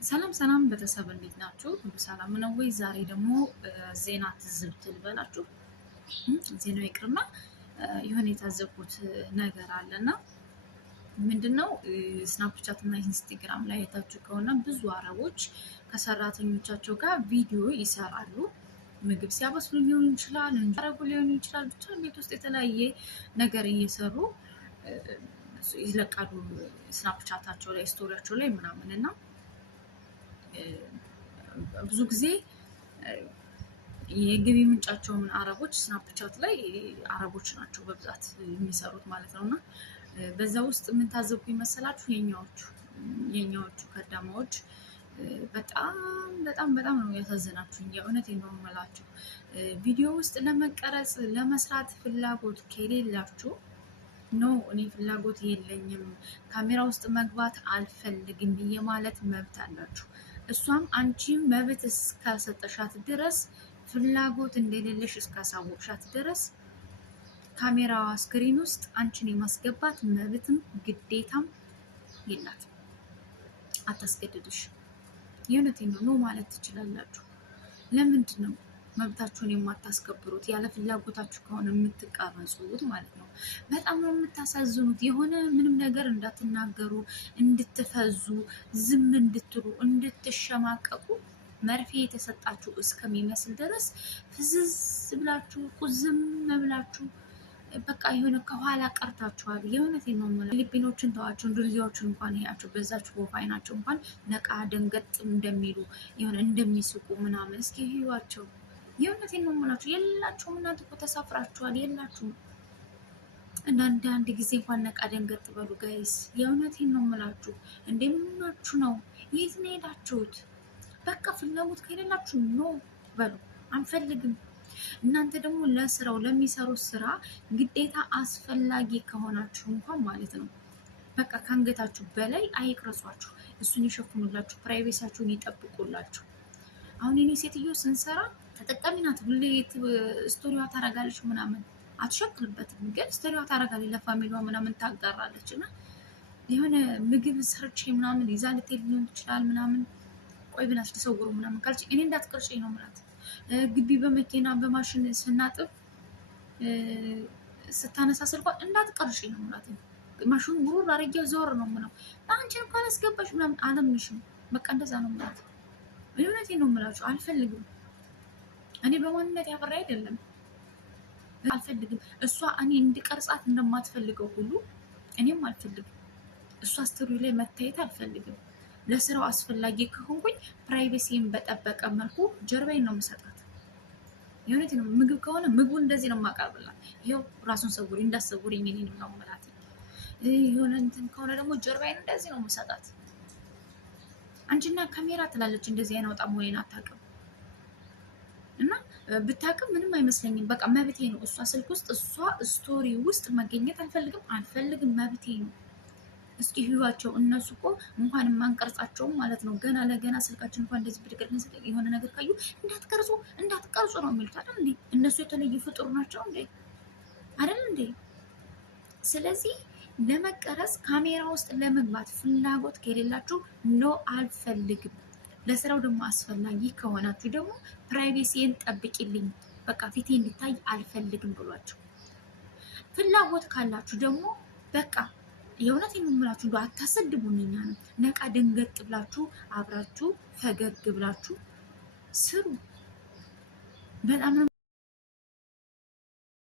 ሰላም ሰላም ቤተሰብ እንዴት ናችሁ? ሁሉ ሰላም ነው ወይ? ዛሬ ደግሞ ዜና ትዝብት ልበላችሁ። ዜናው ይቅርና የሆነ የታዘብኩት ነገር አለና ምንድነው ስናፕቻት እና ኢንስታግራም ላይ አይታችሁ ከሆነ ብዙ አረቦች ከሰራተኞቻቸው ጋር ቪዲዮ ይሰራሉ። ምግብ ሲያበስሉ ሊሆን ይችላል፣ እንጀራ ሊሆን ይችላል፣ ብቻ ቤት ውስጥ የተለያየ ነገር እየሰሩ ይለቃሉ ስናፕቻታቸው ላይ ስቶሪያቸው ላይ ምናምን እና ብዙ ጊዜ የገቢ ምንጫቸውን አረቦች ስናፕቻት ላይ አረቦች ናቸው በብዛት የሚሰሩት ማለት ነው። እና በዛ ውስጥ የምታዘቡ ይመስላችሁ የኛዎቹ ከዳማዎች በጣም በጣም በጣም ነው ያሳዝናችሁ። የእውነቴን ነው የምላችሁ። ቪዲዮ ውስጥ ለመቀረጽ ለመስራት ፍላጎት ከሌላችሁ ኖ እኔ ፍላጎት የለኝም ካሜራ ውስጥ መግባት አልፈልግም የማለት መብት አላችሁ። እሷም አንቺ መብት እስካልሰጠሻት ድረስ ፍላጎት እንደሌለሽ እስካሳወቅሻት ድረስ ካሜራ ስክሪን ውስጥ አንቺን የማስገባት መብትም ግዴታም የላትም። አታስገድድሽ። የእውነቴን ነው ማለት ትችላላችሁ። ለምንድን ነው መብታችሁን የማታስከብሩት? ያለ ፍላጎታችሁ ከሆነ የምትቀረጹት ማለት ነው። በጣም ነው የምታሳዝኑት። የሆነ ምንም ነገር እንዳትናገሩ፣ እንድትፈዙ፣ ዝም እንድትሉ፣ እንድትሸማቀቁ መርፌ የተሰጣችሁ እስከሚመስል ድረስ ፍዝዝ ብላችሁ ቁዝም ብላችሁ በቃ የሆነ ከኋላ ቀርታችኋል። የእውነቴን ነው የምለው። ፊሊፒኖችን ተዋቸው፣ እንዶኔዚያዎችን እንኳን ያቸው በዛችሁ ፕሮፋይናቸው እንኳን ነቃ ደንገጥ እንደሚሉ የሆነ እንደሚስቁ ምናምን እስኪ ህዩዋቸው። የእውነቴን ነው የምላችሁ። የላችሁም እናንተ እኮ ተሳፍራችኋል። የላችሁም። አንድ ጊዜ እንኳን ነቃ ደንገጥ በሉ ጋይስ። የእውነቴን ነው የምላችሁ። እንደምናችሁ ነው? የት ነው ሄዳችሁት? በቃ ፍላጎት ከሌላችሁ ኖ በሉ፣ አንፈልግም። እናንተ ደግሞ ለስራው ለሚሰሩት ስራ ግዴታ አስፈላጊ ከሆናችሁ እንኳን ማለት ነው በቃ ከአንገታችሁ በላይ አይቅረጿችሁ። እሱን ይሸፍኑላችሁ፣ ፕራይቬሲያችሁን ይጠብቁላችሁ። አሁን እኔ ሴትዮ ስንሰራ ተጠቃሚ ናት። ሁሌ ስቶሪዋ ታረጋለች ምናምን አትሸክልበትም፣ ግን ስቶሪዋ ታረጋለች ለፋሚሊዋ ምናምን ታጋራለች። እና የሆነ ምግብ ሰርቼ ምናምን ይዛ ልትሄድ ሊሆን ይችላል ምናምን ቆይ ብላች ተሰውሩ ምናምን ካልች እኔ እንዳትቀርጭኝ ነው ምላት። ግቢ በመኪና በማሽን ስናጥብ ስታነሳ ስልኳ እንዳትቀርጭኝ ነው ምላት። ማሽኑ ጉሩር አረጊያው ዘወር ነው ምናምን አንቺን እንኳን አስገባሽ ምናምን አለምንሽም። በቃ እንደዛ ነው ምላት። እውነቴን ነው የምላችሁ። አልፈልግም። እኔ በማንነት ያፈራ አይደለም አልፈልግም። እሷ እኔ እንድቀርጻት እንደማትፈልገው ሁሉ እኔም አልፈልግም። እሷ ስቶሪ ላይ መታየት አልፈልግም። ለስራው አስፈላጊ ከሆንኩኝ ፕራይቬሲን በጠበቀ መልኩ ጀርባዬን ነው የምሰጣት። የእውነቴን ነው። ምግብ ከሆነ ምግቡን እንደዚህ ነው የማቀርብላት። ይኸው ራሱን ሰውሪ እንዳሰውሪኝ እኔንም ነው የምላት። የሆነ እንትን ከሆነ ደግሞ ጀርባዬን እንደዚህ ነው የምሰጣት። አንቺና ካሜራ ትላለች። እንደዚህ አይናውጣ መሆኔን አታውቅም። እና ብታውቅም ምንም አይመስለኝም። በቃ መብቴ ነው። እሷ ስልክ ውስጥ እሷ ስቶሪ ውስጥ መገኘት አልፈልግም፣ መብቴ ነው። እስኪ ህዩዋቸው። እነሱ እኮ እንኳን የማንቀርጻቸውም ማለት ነው ገና ለገና ስልካችን እንኳን እንደዚህ ብድገት የሆነ ነገር ካዩ እንዳትቀርጹ ነው የሚሉት አይደል እንዴ? እነሱ የተለዩ ፍጡር ናቸው እንዴ? አይደል እንዴ? ስለዚህ ለመቀረጽ ካሜራ ውስጥ ለመግባት ፍላጎት ከሌላችሁ ኖ አልፈልግም። ለስራው ደግሞ አስፈላጊ ከሆናችሁ ደግሞ ፕራይቬሲን ጠብቂልኝ፣ በቃ ፊቴ እንዲታይ አልፈልግም ብሏቸው። ፍላጎት ካላችሁ ደግሞ በቃ የእውነት የምላችሁ አታሰድቡን። እኛ ነው ነቃ ደንገጥ ብላችሁ አብራችሁ ፈገግ ብላችሁ ስሩ። በጣም